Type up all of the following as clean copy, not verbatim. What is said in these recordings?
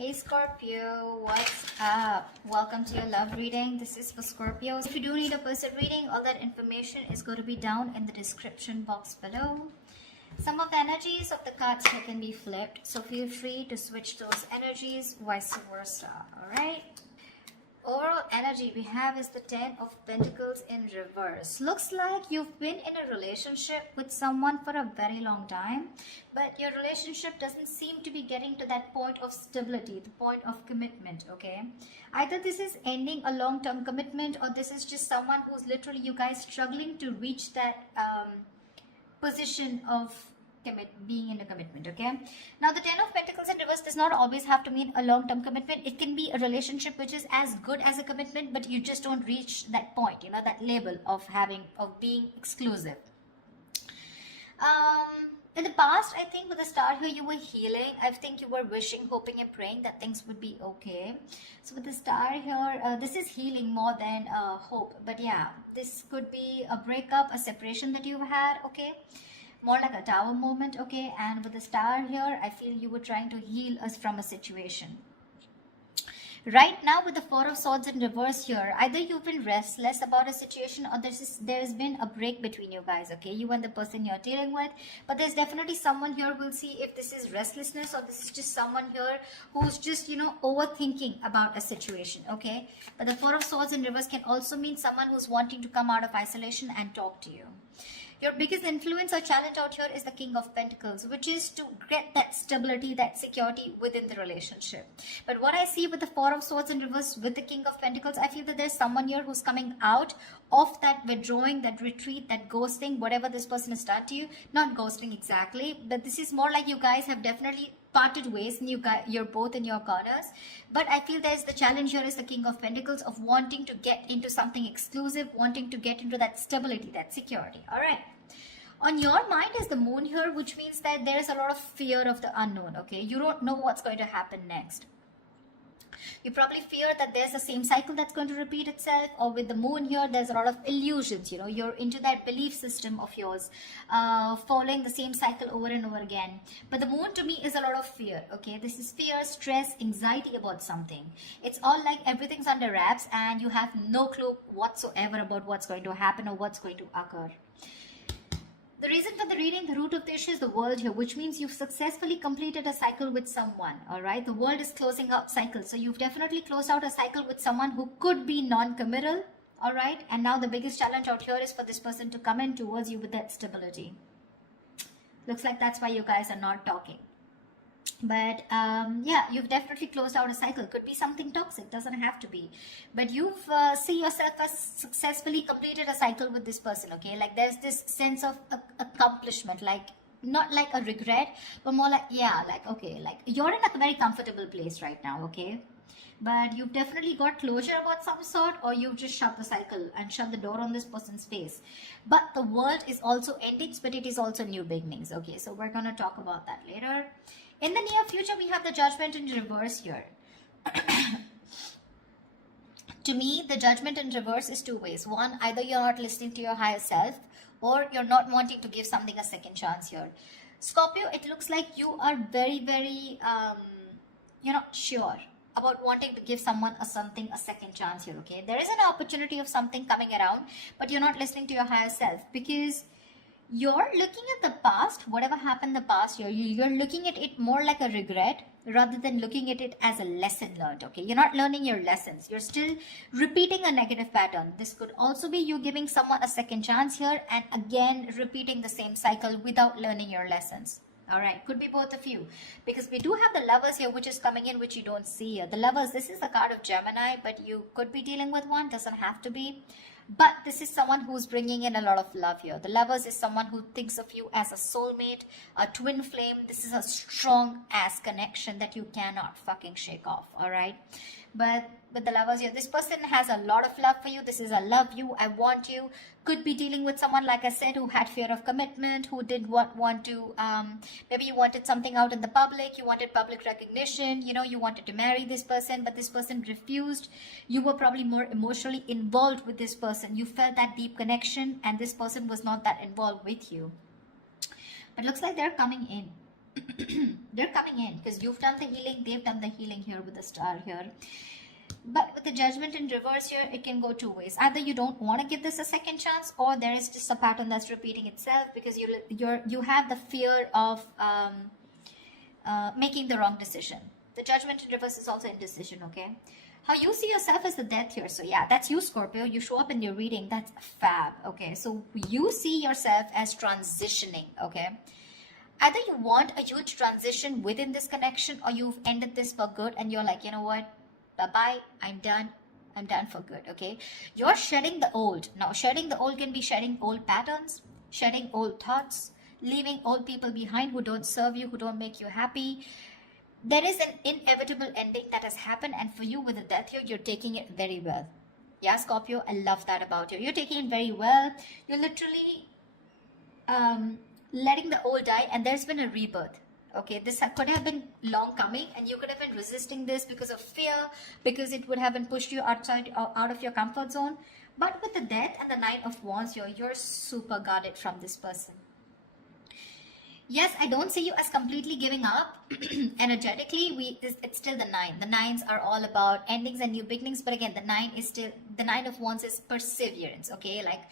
Hey Scorpio, what's up? Welcome to your love reading. This is for Scorpios. If you do need a person reading, all that information is going to be down in the description box below. Some of the energies of the cards here can be flipped, so feel free to switch those energies, vice versa. Alright? Overall energy we have is the 10 of Pentacles in reverse. Looks like you've been in a relationship with someone for a very long time, but your relationship doesn't seem to be getting to that point of stability, the point of commitment, okay? Either this is ending a long-term commitment, or this is just someone who's literally, you guys struggling to reach that position of being in a commitment. Okay, now the 10 of Pentacles in reverse does not always have to mean a long-term commitment. It can be a relationship which is as good as a commitment, but you just don't reach that point, you know, that label of being exclusive. In the past, I think with the star here, you were healing. I think you were wishing, hoping and praying that things would be okay. So with the star here, this is healing more than hope. But yeah, this could be a breakup, a separation that you've had, okay? More like a tower moment, okay? And with the star here, I feel you were trying to heal us from a situation. Right now, with the Four of Swords in reverse here, either you've been restless about a situation, or there's been a break between you guys, okay? You and the person you're dealing with. But there's definitely someone here. We'll see if this is restlessness or this is just someone here who's just, you know, overthinking about a situation, okay? But the Four of Swords in reverse can also mean someone who's wanting to come out of isolation and talk to you. Your biggest influence or challenge out here is the King of Pentacles, which is to get that stability, that security within the relationship. But what I see with the Four of Swords in reverse with the King of Pentacles, I feel that there's someone here who's coming out of that withdrawing, that retreat, that ghosting, whatever this person has done to you. Not ghosting exactly, but this is more like you guys have definitely parted ways and you're both in your corners. But I feel there's the challenge here is the King of Pentacles of wanting to get into something exclusive, wanting to get into that stability, that security. All right. On your mind is the Moon here, which means that there is a lot of fear of the unknown, okay? You don't know what's going to happen next. You probably fear that there's the same cycle that's going to repeat itself, or with the Moon here, there's a lot of illusions, you know, you're into that belief system of yours, following the same cycle over and over again. But the Moon to me is a lot of fear, okay? This is fear, stress, anxiety about something. It's all like everything's under wraps and you have no clue whatsoever about what's going to happen or what's going to occur. The reason for the reading, the root of the issue is the world here, which means you've successfully completed a cycle with someone, all right? The world is closing out cycles. So you've definitely closed out a cycle with someone who could be non-committal, all right? And now the biggest challenge out here is for this person to come in towards you with that stability. Looks like that's why you guys are not talking. But yeah, you've definitely closed out a cycle. Could be something toxic, doesn't have to be. But you've see yourself as successfully completed a cycle with this person, okay? Like there's this sense of accomplishment, like not like a regret, but more like, yeah, like, okay, like you're in a very comfortable place right now, okay? But you've definitely got closure about some sort, or you've just shut the cycle and shut the door on this person's face. But the world is also endings, but it is also new beginnings, okay? So we're going to talk about that later. In the near future, we have the Judgment in reverse here. To me, the Judgment in reverse is two ways. One, either you're not listening to your higher self, or you're not wanting to give something a second chance here. Scorpio, it looks like you are very, very, you're not sure about wanting to give someone a second chance here, okay? There is an opportunity of something coming around, but you're not listening to your higher self because you're looking at the past, whatever happened in the past year, you're looking at it more like a regret rather than looking at it as a lesson learned, okay? You're not learning your lessons. You're still repeating a negative pattern. This could also be you giving someone a second chance here and again repeating the same cycle without learning your lessons. All right, could be both of you, because we do have the Lovers here, which is coming in, which you don't see here. The Lovers, this is the card of Gemini, but you could be dealing with one, doesn't have to be. But this is someone who's bringing in a lot of love here. The Lovers is someone who thinks of you as a soulmate, a twin flame. This is a strong ass connection that you cannot fucking shake off, all right? But with the Lovers here, this person has a lot of love for you. This is a love you, I want you. Could be dealing with someone, like I said, who had fear of commitment, who did want to, maybe you wanted something out in the public, you wanted public recognition, you know, you wanted to marry this person, but this person refused. You were probably more emotionally involved with this person. You felt that deep connection and this person was not that involved with you. But looks like they're coming in. They're coming in because you've done the healing, they've done the healing here with the star here. But with the Judgment in reverse here, it can go two ways. Either you don't want to give this a second chance, or there is just a pattern that's repeating itself because you have the fear of making the wrong decision. The Judgment in reverse is also indecision, okay? How you see yourself as the Death here. So yeah, that's you, Scorpio. You show up in your reading. That's fab, okay? So you see yourself as transitioning, okay? Either you want a huge transition within this connection, or you've ended this for good and you're like, you know what? Bye-bye, I'm done for good, okay? You're shedding the old. Now, shedding the old can be shedding old patterns, shedding old thoughts, leaving old people behind who don't serve you, who don't make you happy. There is an inevitable ending that has happened, and for you with the Death here, you're taking it very well. Yeah, Scorpio, I love that about you. You're taking it very well. You're literally letting the old die, and there's been a rebirth. Okay, this could have been long coming, and you could have been resisting this because of fear, because it would have been pushed you out of your comfort zone. But with the Death and the Nine of Wands, you're super guarded from this person. Yes, I don't see you as completely giving up. Energetically, it's still the 9. The 9s are all about endings and new beginnings. But again, the 9 of Wands is perseverance. Okay, like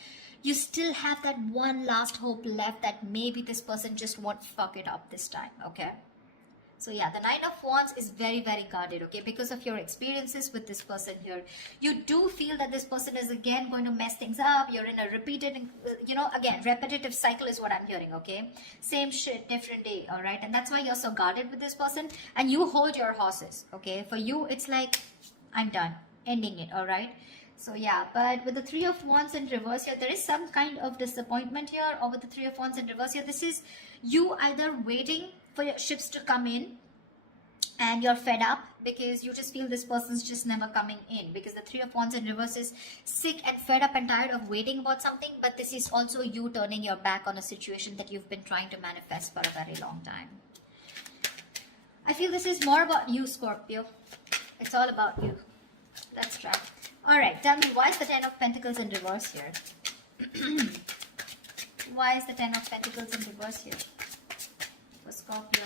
you still have that one last hope left that maybe this person just won't fuck it up this time. Okay. So yeah, the 9 of Wands is very, very guarded, okay? Because of your experiences with this person here. You do feel that this person is again going to mess things up. You're in a repeated, again, repetitive cycle is what I'm hearing, okay? Same shit, different day, all right? And that's why you're so guarded with this person. And you hold your horses, okay? For you, it's like, I'm done, ending it, all right? So yeah, but with the 3 of Wands in reverse here, there is some kind of disappointment here. Or with the 3 of Wands in reverse here, this is you either waiting for your ships to come in and you're fed up because you just feel this person's just never coming in, because the 3 of Wands in reverse is sick and fed up and tired of waiting about something. But this is also you turning your back on a situation that you've been trying to manifest for a very long time. I feel this is more about you, Scorpio. It's all about you. Let's try. All right, tell me, why is the 10 of Pentacles in reverse here? Why is the 10 of Pentacles in reverse here for Scorpio?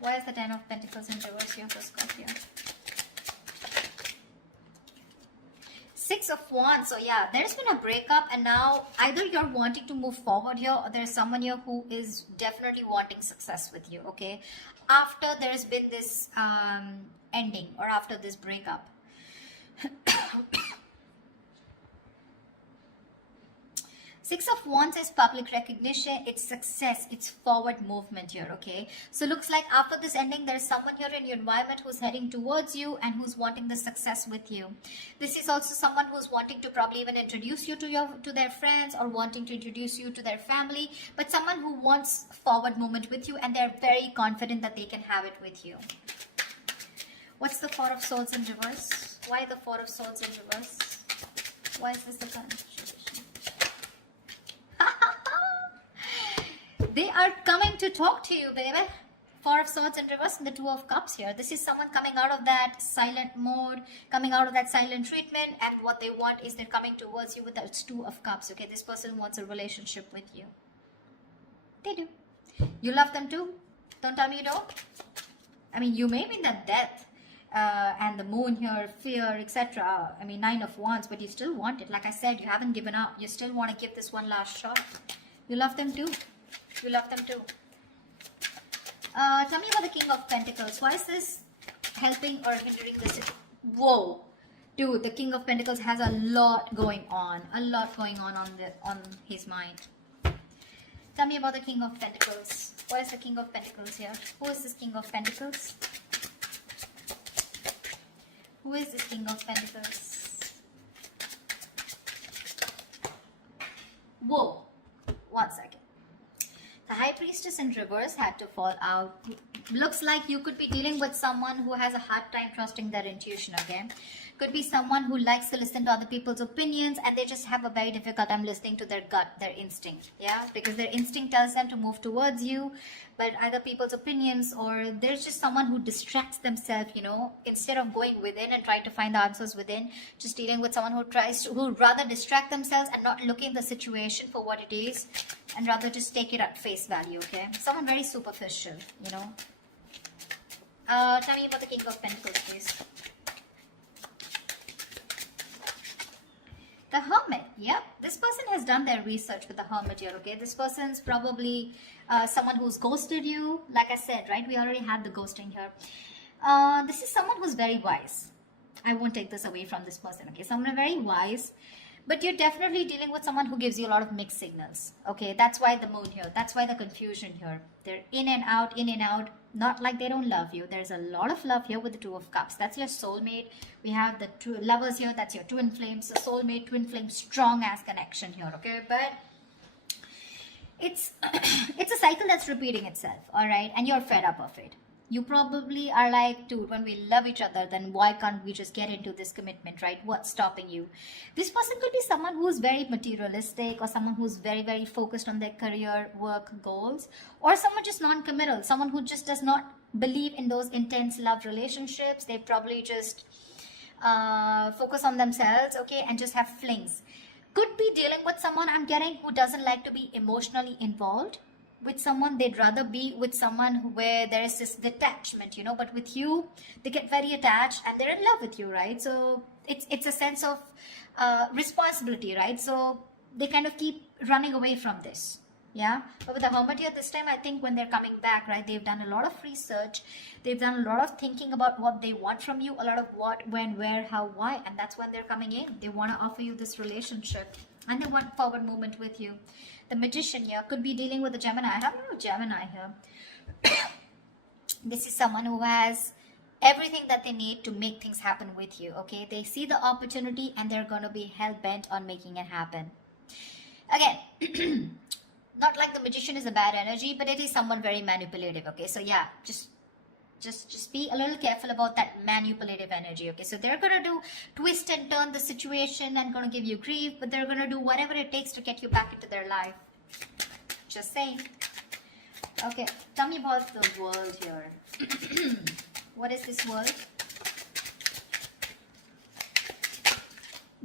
Why is the 10 of Pentacles in reverse here for Scorpio? 6 of Wands. So yeah, there's been a breakup, and now either you're wanting to move forward here, or there's someone here who is definitely wanting success with you, okay? After there's been this ending, or after this breakup. 6 of Wands is public recognition, it's success, it's forward movement here, okay? So looks like after this ending, there's someone here in your environment who's heading towards you and who's wanting the success with you. This is also someone who's wanting to probably even introduce you to their friends, or wanting to introduce you to their family, but someone who wants forward movement with you, and they're very confident that they can have it with you. What's the 4 of Swords in reverse? Why the 4 of Swords in reverse? Why is this the current situation? They are coming to talk to you, baby. 4 of Swords in reverse and the 2 of Cups here. This is someone coming out of that silent mode, coming out of that silent treatment, and what they want is they're coming towards you with that 2 of Cups, okay? This person wants a relationship with you. They do. You love them too. Don't tell me you don't. I mean, you may be in that death and the moon here, fear, etc. I mean, 9 of Wands, but you still want it. Like I said, you haven't given up. You still want to give this one last shot. You love them too. You love them too. Tell me about the King of Pentacles. Why is this helping or hindering this? Whoa. Dude, the King of Pentacles has a lot going on. A lot going on his mind. Tell me about the King of Pentacles. What is the King of Pentacles here? Who is this King of Pentacles? Who is this King of Pentacles? Whoa. 1 second. The High Priestess in reverse had to fall out. Looks like you could be dealing with someone who has a hard time trusting their intuition, okay? Could be someone who likes to listen to other people's opinions and they just have a very difficult time listening to their gut, their instinct. Yeah, because their instinct tells them to move towards you, but either people's opinions or there's just someone who distracts themselves, you know, instead of going within and trying to find the answers within, just dealing with someone who rather distract themselves and not look in the situation for what it is and rather just take it at face value. Okay, someone very superficial, you know. Tell me about the King of Pentacles, please. The Hermit. Yep, this person has done their research with the Hermit here. Okay, this person's probably someone who's ghosted you. Like I said, right, we already had the ghosting here. This is someone who's very wise. I won't take this away from this person. Okay, someone very wise, but you're definitely dealing with someone who gives you a lot of mixed signals. Okay, that's why the moon here. That's why the confusion here. They're in and out, in and out. Not like they don't love you. There's a lot of love here with the Two of Cups. That's your soulmate. We have the two lovers here. That's your twin flames. So soulmate, twin flame, strong ass connection here. Okay, but it's it's a cycle that's repeating itself. All right, and you're fed up of it. You probably are like, dude, when we love each other, then why can't we just get into this commitment, right? What's stopping you? This person could be someone who's very materialistic or someone who's very, very focused on their career, work, goals, or someone just non-committal, someone who just does not believe in those intense love relationships. They probably just focus on themselves, okay, and just have flings. Could be dealing with someone, I'm getting, who doesn't like to be emotionally involved with someone. They'd rather be with someone where there is this detachment, you know, but with you they get very attached and they're in love with you, right? So it's a sense of responsibility, right? So they kind of keep running away from this. Yeah, but with the Hermit here this time, I think when they're coming back, right, they've done a lot of research, they've done a lot of thinking about what they want from you, a lot of what, when, where, how, why, and that's when they're coming in. They want to offer you this relationship and they want forward movement with you. The Magician here could be dealing with a Gemini. I have no Gemini here. This is someone who has everything that they need to make things happen with you. Okay, they see the opportunity and they're going to be hell-bent on making it happen. Again, not like the Magician is a bad energy, but it is someone very manipulative. Okay, so yeah, just be a little careful about that manipulative energy. Okay, so they're gonna do twist and turn the situation and gonna give you grief, but they're gonna do whatever it takes to get you back into their life. Just saying. Okay, tell me about the world here. What is this world?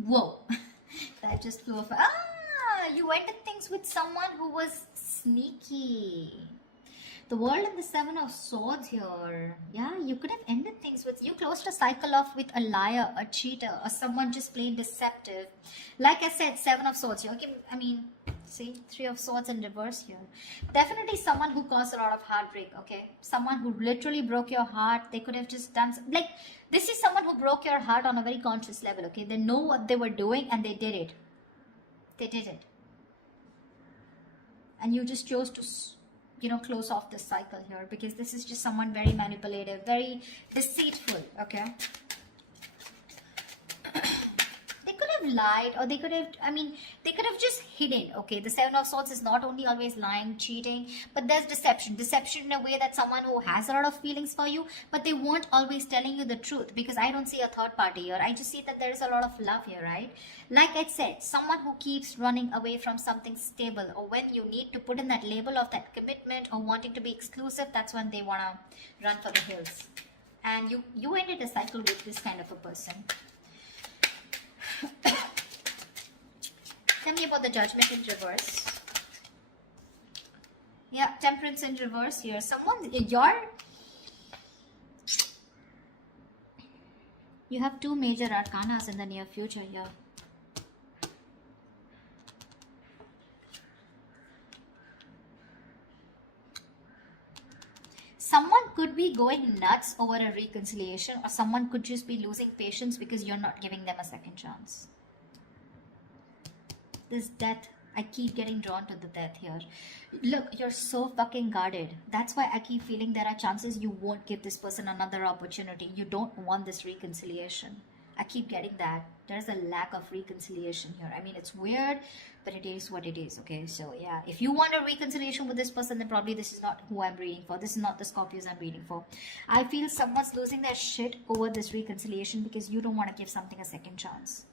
Whoa, that just flew off. You ended things with someone who was sneaky. The World and the Seven of Swords here. Yeah, you could have ended things with, you closed a cycle off with a liar, a cheater, or someone just plain deceptive. Like I said, Seven of Swords here. Okay, I mean, see, Three of Swords in reverse here. Definitely someone who caused a lot of heartbreak, okay? Someone who literally broke your heart. They could have just done, like, this is someone who broke your heart on a very conscious level, okay? They know what they were doing and they did it. They did it. And you just chose to, you know, close off this cycle here because this is just someone very manipulative, very deceitful, okay? They could have lied, or they could have, I mean, they could have just hidden, okay? The Seven of Swords is not only always lying, cheating, but there's deception. Deception in a way that someone who has a lot of feelings for you, but they weren't always telling you the truth, because I don't see a third party here. I just see that there is a lot of love here, right? Like I said, someone who keeps running away from something stable, or when you need to put in that label of that commitment or wanting to be exclusive, that's when they want to run for the hills. And you ended a cycle with this kind of a person. Tell me about the Judgment in reverse. Yeah, Temperance in reverse here. Someone, you have two major arcanas in the near future here. Someone could be going nuts over a reconciliation, or someone could just be losing patience because you're not giving them a second chance. This death, I keep getting drawn to the death here. Look, you're so fucking guarded. That's why I keep feeling there are chances you won't give this person another opportunity. You don't want this reconciliation. I keep getting that. There's a lack of reconciliation here. I mean, it's weird, but it is what it is, okay? So yeah, if you want a reconciliation with this person, then probably this is not who I'm reading for. This is not the Scorpios I'm reading for. I feel someone's losing their shit over this reconciliation because you don't want to give something a second chance.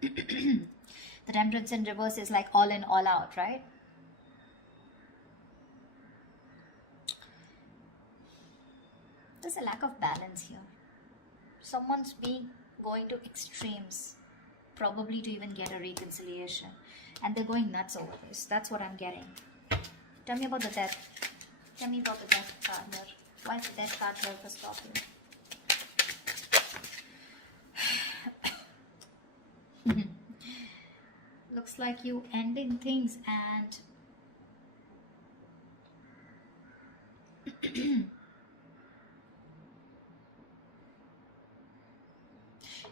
The Temperance in reverse is like all in, all out, right? There's a lack of balance here. Someone's going to extremes, probably to even get a reconciliation. And they're going nuts over this. That's what I'm getting. Tell me about the death. Tell me about the death card here. Why is the death card here for Scorpio? Looks like you ending things and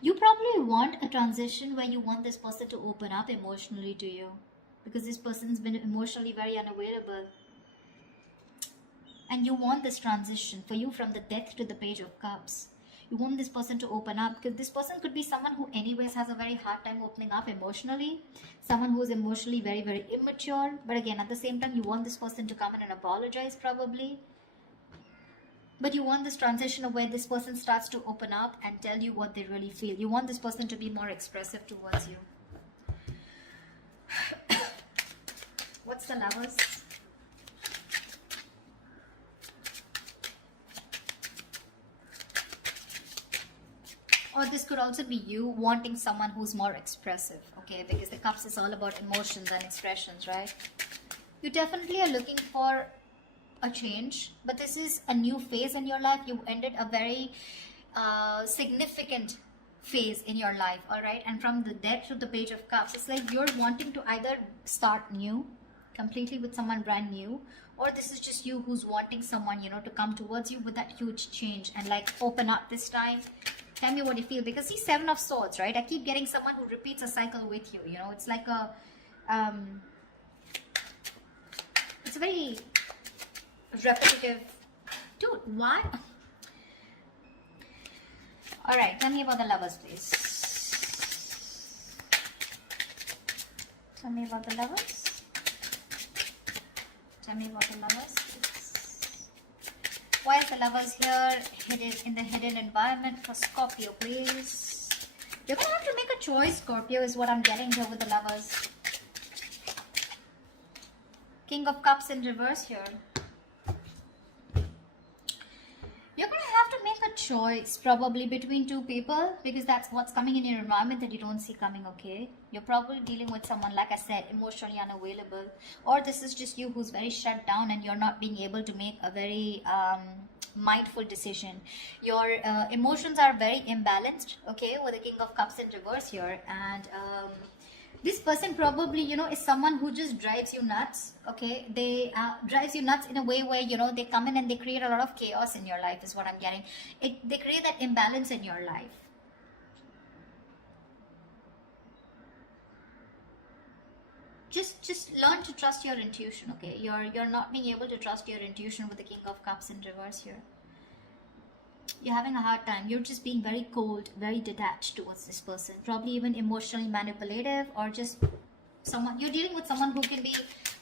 you probably want a transition where you want this person to open up emotionally to you, because this person's been emotionally very unavailable. And you want this transition for you from the Death to the Page of Cups. You want this person to open up, because this person could be someone who anyways has a very hard time opening up emotionally. Someone who is emotionally very, very immature. But again, at the same time, you want this person to come in and apologize probably. But you want this transition of where this person starts to open up and tell you what they really feel. You want this person to be more expressive towards you. What's the Lovers? Or this could also be you wanting someone who's more expressive, okay? Because the Cups is all about emotions and expressions, right? You definitely are looking for a change, but this is a new phase in your life. You ended a very significant phase in your life, all right? And from the Death to the Page of Cups, it's like you're wanting to either start new, completely with someone brand new, or this is just you who's wanting someone, you know, to come towards you with that huge change and like open up this time. Tell me what you feel, because see, Seven of Swords, right? I keep getting someone who repeats a cycle with you, you know? It's like a it's a very repetitive. Dude, why? All right, tell me about the Lovers, please. Tell me about the Lovers. Tell me about the Lovers, please. Why is the Lovers here hidden in the hidden environment for Scorpio, please? You're gonna have to make a choice, Scorpio, is what I'm getting here with the Lovers. King of Cups in reverse here. You're going to have to make a choice probably between two people, because that's what's coming in your environment that you don't see coming, okay? You're probably dealing with someone, like I said, emotionally unavailable. Or this is just you who's very shut down and you're not being able to make a very mindful decision. Your emotions are very imbalanced, okay, with the King of Cups in reverse here. And this person probably, you know, is someone who just drives you nuts, okay? They drives you nuts in a way where, you know, they come in and they create a lot of chaos in your life is what I'm getting. They create that imbalance in your life. Just learn to trust your intuition, okay? You're not being able to trust your intuition with the King of Cups in reverse here. You're having a hard time. You're just being very cold, very detached towards this person. Probably even emotionally manipulative, or just someone, you're dealing with someone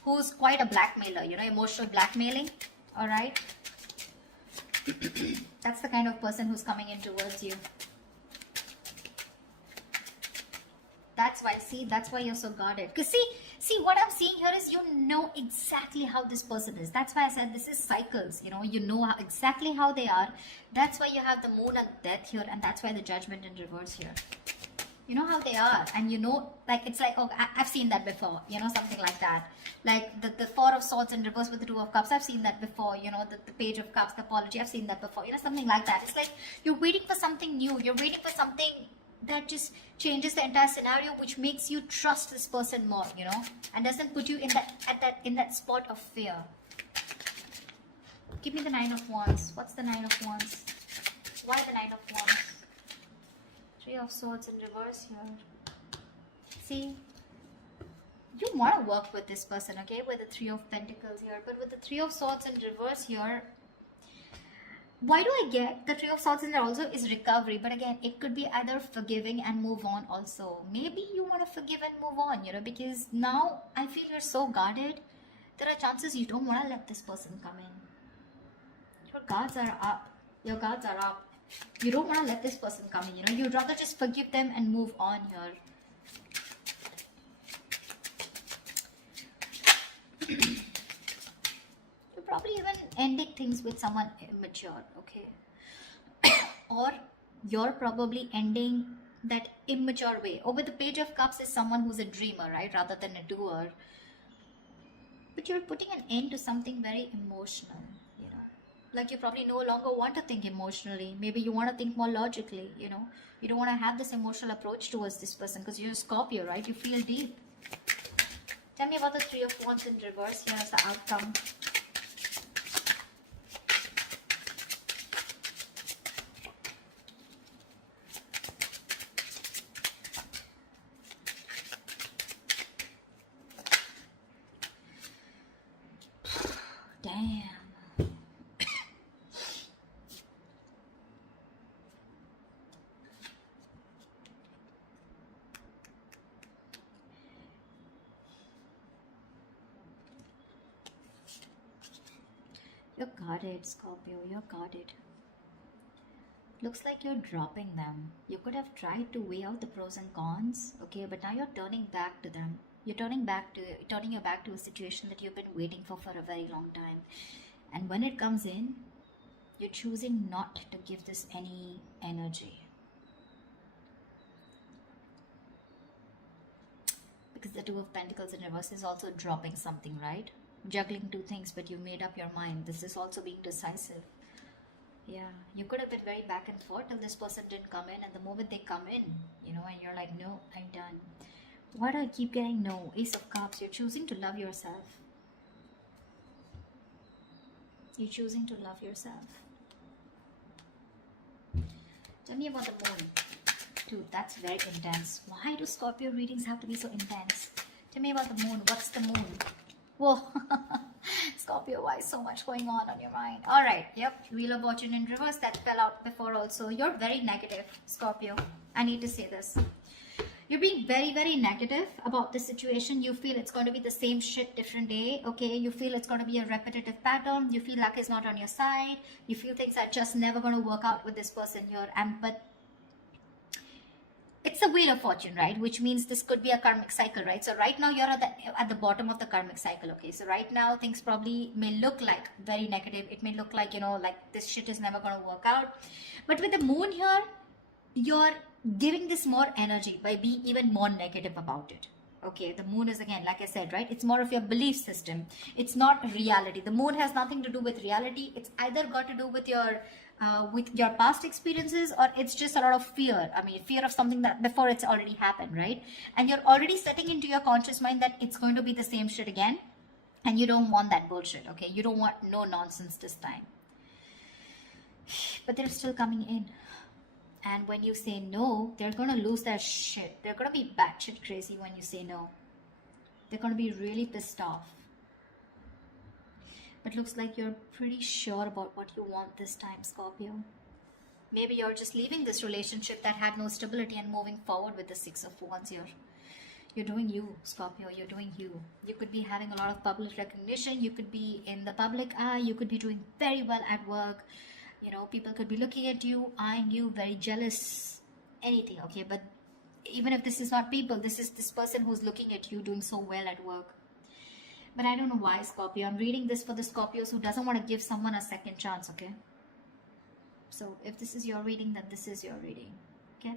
who's quite a blackmailer, you know, emotional blackmailing, all right? That's the kind of person who's coming in towards you. That's why, see, that's why you're so guarded. Because see, what I'm seeing here is you know exactly how this person is. That's why I said this is cycles, you know. You know exactly how they are. That's why you have the Moon and Death here, and that's why the Judgment in reverse here. You know how they are, and you know, like, it's like, oh, I've seen that before, you know, something like that. Like the Four of Swords in reverse with the Two of Cups, I've seen that before, you know, the Page of Cups, the apology, I've seen that before, you know, something like that. It's like you're waiting for something new. You're waiting for something that just changes the entire scenario, which makes you trust this person more, you know, and doesn't put you in that spot of fear. Give me the Nine of Wands. What's the Nine of Wands? Why the Nine of Wands? Three of Swords in reverse here. See, you want to work with this person, okay, with the Three of Pentacles here, but with the Three of Swords in reverse here, Why do I get the Three of Swords in there also is recovery, but again, it could be either forgiving and move on also. Maybe you want to forgive and move on, because now I feel you're so guarded. There are chances you don't want to let this person come in. Your guards are up. Your guards are up. You don't want to let this person come in, You'd rather just forgive them and move on here. You're probably even ending things with someone immature, okay? Or you're probably ending that immature way. Or with the Page of Cups is someone who's a dreamer, right? Rather than a doer. But you're putting an end to something very emotional, Like you probably no longer want to think emotionally. Maybe you want to think more logically, You don't want to have this emotional approach towards this person because you're a Scorpio, right? You feel deep. Tell me about the Three of Wands in reverse here as the outcome. Damn. You're guarded, Scorpio. You're guarded. Looks like you're dropping them. You could have tried to weigh out the pros and cons, okay, but now you're turning back to them. You're turning your back to a situation that you've been waiting for a very long time. And when it comes in, you're choosing not to give this any energy. Because the Two of Pentacles in reverse is also dropping something, right? Juggling two things, but you made up your mind. This is also being decisive. Yeah, you could have been very back and forth till this person didn't come in, and the moment they come in, and you're like, no, I'm done. Why do I keep getting no? Ace of Cups. You're choosing to love yourself. You're choosing to love yourself. Tell me about the moon. Dude, that's very intense. Why do Scorpio readings have to be so intense? Tell me about the moon. What's the moon? Whoa. Scorpio, why is so much going on your mind? Alright, yep. Wheel of Fortune in reverse. That fell out before also. You're very negative, Scorpio. I need to say this. You're being very, very negative about the situation. You feel it's going to be the same shit different day, okay? You feel it's going to be a repetitive pattern. You feel luck is not on your side. You feel things are just never going to work out with this person here. But it's a Wheel of Fortune, right? Which means this could be a karmic cycle, right? So right now you're at the bottom of the karmic cycle, okay? So right now things probably may look like very negative. It may look like, like this shit is never going to work out. But with the moon here, you're giving this more energy by being even more negative about it. Okay, the moon is, again, like I said, right? It's more of your belief system. It's not reality. The moon has nothing to do with reality. It's either got to do with your past experiences, or it's just a lot of fear. I mean, fear of something that before it's already happened, right? And you're already setting into your conscious mind that it's going to be the same shit again. And you don't want that bullshit, okay? You don't want no nonsense this time. But they're still coming in. And when you say no, they're going to lose their shit. They're going to be batshit crazy when you say no. They're going to be really pissed off. But looks like you're pretty sure about what you want this time, Scorpio. Maybe you're just leaving this relationship that had no stability and moving forward with the Six of Wands here. You're doing you, Scorpio. You're doing you. You could be having a lot of public recognition. You could be in the public eye. You could be doing very well at work. People could be looking at you, eyeing you, very jealous, anything, okay? But even if this is not people, this is this person who's looking at you doing so well at work. But I don't know why, Scorpio. I'm reading this for the Scorpios who doesn't want to give someone a second chance, okay? So if this is your reading, then this is your reading, okay?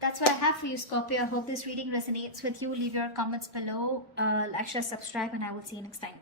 That's what I have for you, Scorpio. I hope this reading resonates with you. Leave your comments below, like, share, subscribe, and I will see you next time.